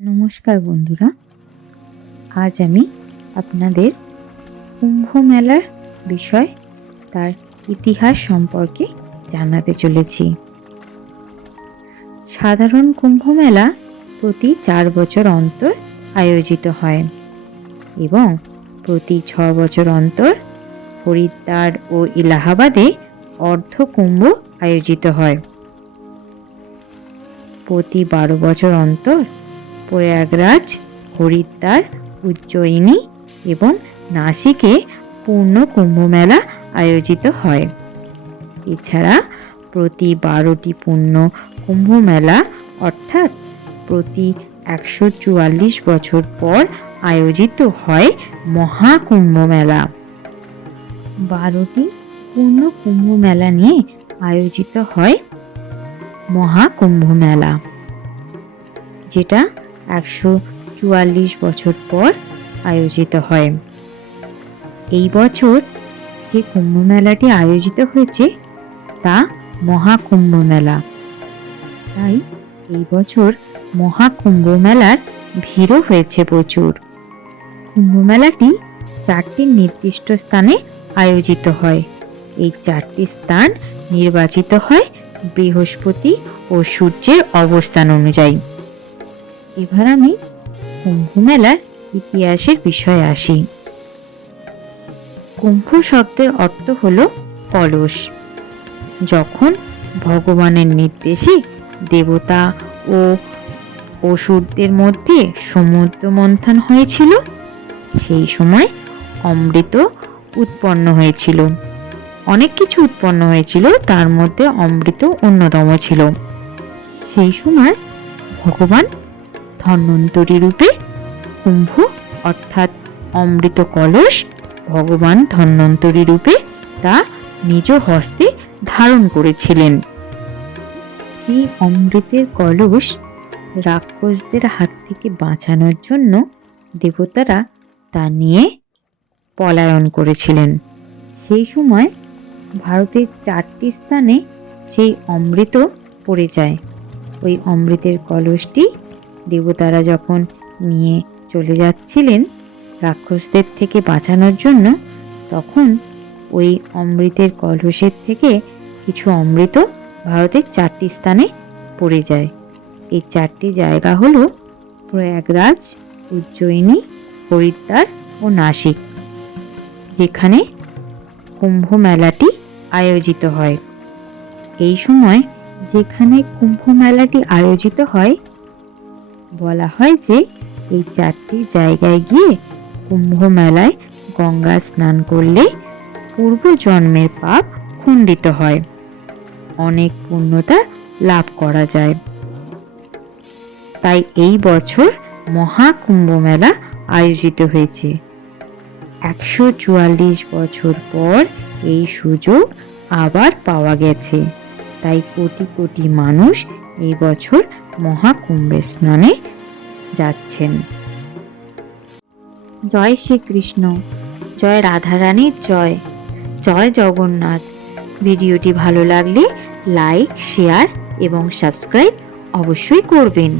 নমস্কার বন্ধুরা, আজ আমি আপনাদের কুম্ভ মেলার বিষয় তার ইতিহাস সম্পর্কে জানাতে চলেছি। সাধারণ কুম্ভ মেলা প্রতি 4 বছর অন্তর আয়োজিত হয় এবং প্রতি 6 বছর অন্তর হরিদ্বার ও এলাহাবাদে অর্ধ কুম্ভ আয়োজিত হয়। প্রতি 12 বছর অন্তর প্রয়াগরাজ, হরিদ্বার, উজ্জয়িনী এবং নাসিকে পূর্ণ কুম্ভ মেলা আয়োজিত হয়। এছাড়া প্রতি 12টি পূর্ণ কুম্ভ মেলা অর্থাৎ প্রতি 144 বছর পর আয়োজিত হয় মহাকুম্ভ মেলা। 12টি পূর্ণ কুম্ভ মেলা নিয়ে আয়োজিত হয় মহাকুম্ভ মেলা, যেটা 144 বছর পর আয়োজিত হয়। এই বছর যে কুম্ভ মেলাটি আয়োজিত হয়েছে তা মহাকুম্ভ মেলা, তাই এই বছর মহাকুম্ভ মেলার ভিড়ও হয়েছে প্রচুর। কুম্ভ মেলাটি 4টি নির্দিষ্ট স্থানে আয়োজিত হয়। এই 4টি স্থান নির্বাচিত হয় বৃহস্পতি ও সূর্যের অবস্থান অনুযায়ী। এবার আমি কুম্ভ মেলার ইতিহাসের বিষয়ে আসি। কুম্ভ শব্দের অর্থ হলো কলস। যখন ভগবানের নির্দেশে দেবতা ও অসুরদের মধ্যে সমুদ্র মন্থন হয়েছিল, সেই সময় অমৃত উৎপন্ন হয়েছিল। অনেক কিছু উৎপন্ন হয়েছিল, তার মধ্যে অমৃত অন্যতম ছিল। সেই সময় ভগবান ধন্বন্তরী রূপে কুম্ভ অর্থাৎ অমৃত কলস ভগবান ধন্বন্তরী রূপে তা নিজ হস্তে ধারণ করেছিলেন। এই অমৃতের কলস রাক্ষসদের হাত থেকে বাঁচানোর জন্য দেবতারা তা নিয়ে পলায়ন করেছিলেন। সেই সময় ভারতের 4টি স্থানে সেই অমৃত পড়ে যায়। ওই অমৃতের কলসটি দেবতারা যখন নিয়ে চলে যাচ্ছিলেন রাক্ষসদের থেকে বাঁচানোর জন্য, তখন ওই অমৃতের কলসের থেকে কিছু অমৃত ভারতের 4টি স্থানে পড়ে যায়। এই 4টি জায়গা হলো প্রয়াগরাজ, উজ্জয়িনী, হরিদ্বার ও নাসিক, যেখানে কুম্ভ মেলাটি আয়োজিত হয়। এই সময় যেখানে কুম্ভ মেলাটি আয়োজিত হয় বলা হয় যে এই 4টি জায়গায় গিয়ে কুম্ভ মেলায় গঙ্গা স্নান করলে পূর্ব জন্মের পাপ খণ্ডিত হয়, অনেক পূর্ণতা লাভ করা যায়। তাই এই বছর মহাকুম্ভ মেলা আয়োজিত হয়েছে। 144 বছর পর এই সুযোগ আবার পাওয়া গেছে। তাই কোটি কোটি মানুষ এই বছর মহাকুম্ভে স্নানে যাচ্ছেন। জয় শ্রীকৃষ্ণ, জয় রাধারানীর জয়, জয় জগন্নাথ। ভিডিওটি ভালো লাগলে লাইক, শেয়ার এবং সাবস্ক্রাইব অবশ্যই করবেন।